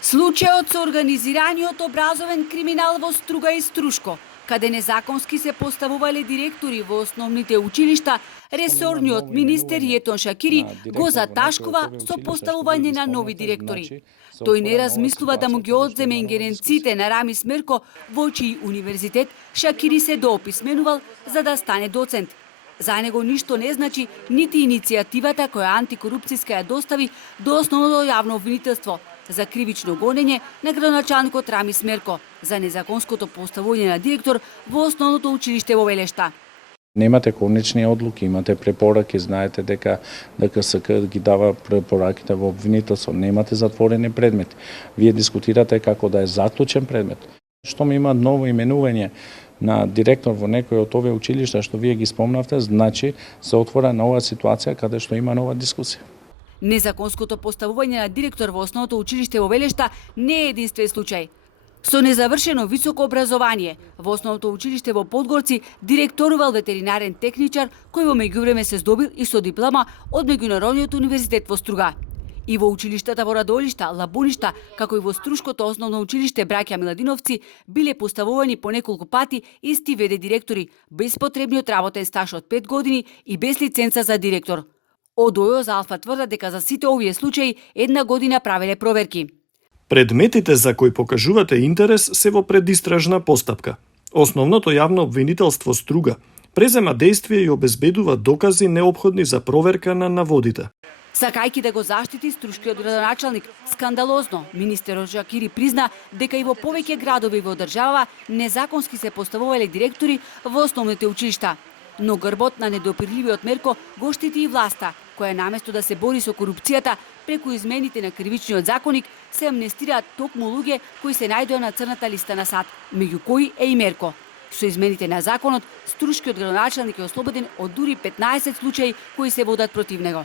Случајот со организираниот образовен криминал во Струга и Струшко, каде незаконски се поставувале директори во основните училишта, ресорниот министер Јетон Шакири го заташкува со поставување на нови директори. Тој не размислува да му ги одземе ингеренциите на Рамис Мерко, во чиј универзитет Шакири се доописменувал за да стане доцент. За него ништо не значи нити иницијативата која антикорупцијска ја достави до основното јавно обвинителство за кривично гонење на градоначалникот Рамис Мерко за незаконското поставување на директор во основното училиште во Велешта. Немате конечни одлуки, имате препораки, знаете дека ДКСК ги дава препораките во обвинителство, немате затворени предмети. Вие дискутирате како да е заклучен предмет. Штом има ново именување на директор во некој од овие училишта што вие ги спомнавте, значи се отвора нова ситуација каде што има нова дискусија. Незаконското поставување на директор во основното училиште во Велешта не е единствен случај. Со незавршено високо образование во основното училиште во Подгорци директорувал ветеринарен техничар кој во меѓувреме се здобил и со диплома од Меѓународниот универзитет во Струга. И во училиштата во Радолишта, Лабуништа, како и во Струшкото основно училиште Браќа Миладиновци биле поставувани по неколку пати исти ВД директори без потребниот работен стаж од 5 години и без лиценца за директор. Од ОЈО за Алфа тврда дека за сите овие случаи една година правеле проверки. Предметите за кои покажувате интерес се во предистражна постапка. Основното јавно обвинителство Струга презема действие и обезбедува докази неопходни за проверка на наводите. Сакајќи да го заштити струшкиот градоначалник, скандалозно, министерот Шакири призна дека и во повеќе градови во држава незаконски се поставувале директори во основните училишта. Но грбот на недопирливиот Мерко го штити и власта, која наместо да се бори со корупцијата преку измените на кривичниот законник, се амнестираат токму луѓе кои се најдоа на црната листа на САД, меѓу кои е и Мерко. Со измените на законот, струшкиот градоначалник е ослободен од дури 15 случаи кои се водат против него.